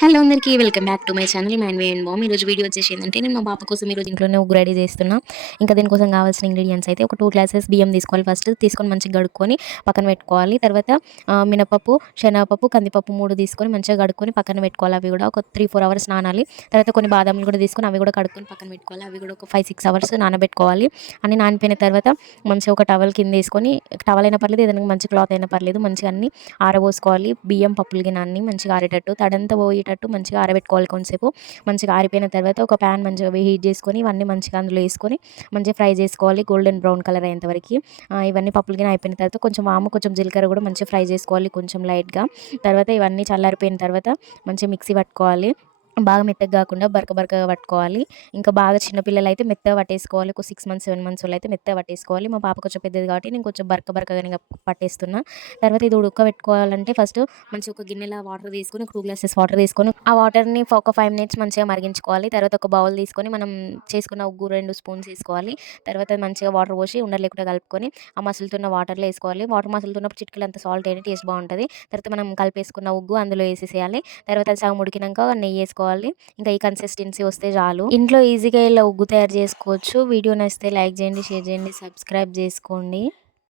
Hello అందరికీ welcome back to my channel man way and mom. ఈరోజు video వచ్చేసి ఏంటంటే నేను మా పాప కోసం ఈరోజు ఇంట్లోనే ఉగ్గు రెడీ చేస్తున్నా. ఇంకా దీనికోసం కావాల్సిన ఇంగ్రీడియంట్స్ అయితే ఒక 2 గ్లాసెస్ బియ్యం తీసుకోవాలి. ఫస్ట్ తీసుకొని మంచిగా కడుక్కొని పక్కన పెట్టుకోవాలి. తర్వాత మినపప్పు, శనగపప్పు, కందిపప్పు 3 తీసుకొని మంచిగా కడుక్కొని పక్కన పెట్టుకోవాలి. అవి కూడా ఒక 3-4 అవర్స్ నానాలి. తర్వాత కొన్ని బాదాములు కూడా తీసుకొని అవి కూడా కడుక్కొని పక్కన పెట్టుకోవాలి. అవి కూడా ఒక 5-6 అవర్స్ నానబెట్టుకోవాలి. అన్ని నానిపోయిన తర్వాత మంచిగా ఒక టవల్ కింద వేసుకొని, టవల్ అయినా పర్లేదు, ఏదైనా మంచి క్లాత్ అయినా పర్లేదు, మంచిగా అన్ని ఆరబోసుకోవాలి. బియ్యం పప్పులు గిన్నె అన్ని మంచిగా ఆరేటట్టు తడంతా పోయేటట్టు మంచిగా ఆరబెట్టుకోవాలి. కొంతసేపు మంచిగా ఆరిపోయిన తర్వాత ఒక ప్యాన్ మంచిగా హీట్ చేసుకొని ఇవన్నీ మంచిగా అందులో వేసుకొని మంచిగా ఫ్రై చేసుకోవాలి. గోల్డెన్ బ్రౌన్ కలర్ అయ్యేంతవరకు ఇవన్నీ పప్పులు గిన్నె అయిపోయిన తర్వాత కొంచెం వాము, కొంచెం జీలకర్ర కూడా మంచిగా ఫ్రై చేసుకోవాలి కొంచెం లైట్గా. తర్వాత ఇవన్నీ చల్లారిపోయిన తర్వాత మంచిగా మిక్సీ పట్టుకోవాలి. బాగా మెత్తగా కాకుండా బరకగా పట్టుకోవాలి. ఇంకా బాగా చిన్నపిల్లలు అయితే మెత్తగా పట్టేసుకోవాలి. ఒక 6 మంత్స్ 7 మంత్స్ వాళ్ళు అయితే మెత్తగా పట్టేసుకోవాలి. మా పాప కొంచెం పెద్దది కాబట్టి నేను కొంచెం బరకగానే పట్టేస్తున్నా. తర్వాత ఇది ఉడకబెట్టుకోవాలంటే ఫస్ట్ మంచిగా ఒక గిన్నెలో వాటర్ తీసుకొని 2 గ్లాసెస్ వాటర్ తీసుకొని ఆ వాటర్ని ఒక 5 మినిట్స్ మంచిగా మరిగించుకోవాలి. తర్వాత ఒక బౌల్ తీసుకొని మనం చేసుకున్న ఉగ్గు 2 స్పూన్స్ వేసుకోవాలి. తర్వాత మంచిగా వాటర్ పోసి ఉండలు లేకుండా కలుపుకొని ఆ మసులుతున్న వాటర్లో వేసుకోవాలి. వాటర్ మసులుతున్నప్పుడు చిటికెడంత సాల్ట్ అయినా టేస్ట్ బాగుంటుంది. తర్వాత మనం కలిపేసుకున్న ఉగ్గు అందులో వేసేసేయాలి. తర్వాత అది సగం ఉడికినాక నెయ్యి వేసుకోవాలి. ఇంకా ఈ కన్సిస్టెన్సీ వస్తే చాలు. ఇంట్లో ఈజీగా ఇలా ఉగ్గు తయారు చేసుకోవచ్చు. వీడియో నచ్చితే లైక్ చేయండి, షేర్ చేయండి, సబ్స్క్రైబ్ చేసుకోండి.